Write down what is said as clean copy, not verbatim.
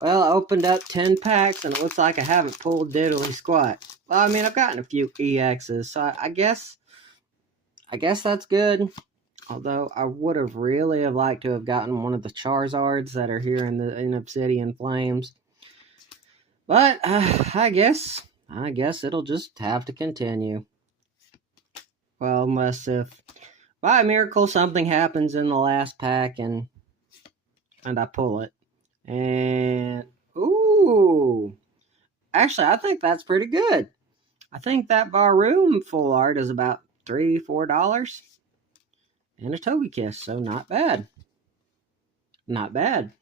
Well, I opened up 10 packs and it looks like I haven't pulled diddly squat. Well, I mean, I've gotten a few EXs, so I guess that's good. Although I would have really have liked to have gotten one of the Charizards that are here in Obsidian Flames. But I guess it'll just have to continue. Well, unless if by miracle something happens in the last pack and I pull it. And ooh, actually, I think that's pretty good. I think that Baroom full art is about $3-4 and a Togekiss, so not bad. Not bad.